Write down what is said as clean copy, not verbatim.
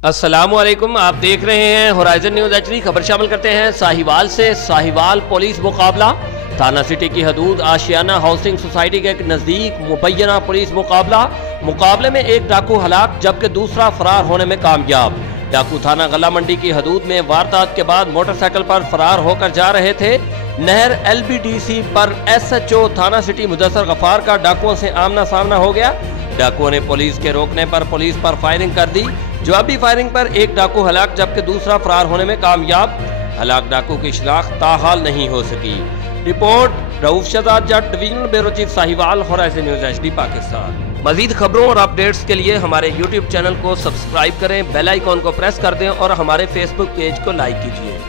अस्सलामुअलैकुम, आप देख रहे हैं होराइजन न्यूज़ एचडी। खबर शामिल करते हैं साहिवाल से। साहिवाल पुलिस मुकाबला, थाना सिटी की हदूद आशियाना हाउसिंग सोसाइटी के नज़दीक मुबैना पुलिस मुकाबले में एक डाकू हलाक जबकि दूसरा फरार होने में कामयाब। डाकू थाना गला मंडी की हदूद में वारदात के बाद मोटरसाइकिल पर फरार होकर जा रहे थे। नहर LBDC पर SHO थाना सिटी मुदस्सर गफार का डाकुओं से आमना सामना हो गया। डाकुओं ने पुलिस के रोकने पर पुलिस पर फायरिंग कर दी। जवाबी फायरिंग पर एक डाकू हलाक जबकि दूसरा फरार होने में कामयाब। हलाक डाकू की शिनाख्त ताहाल नहीं हो सकी। रिपोर्ट रऊफ शहजाद जट, divisional bureau chief Sahiwal, horizon news HD Pakistan. मजीद खबरों और अपडेट्स के लिए हमारे YouTube चैनल को सब्सक्राइब करें, बेल आइकॉन को प्रेस कर दें और हमारे Facebook पेज को लाइक कीजिए।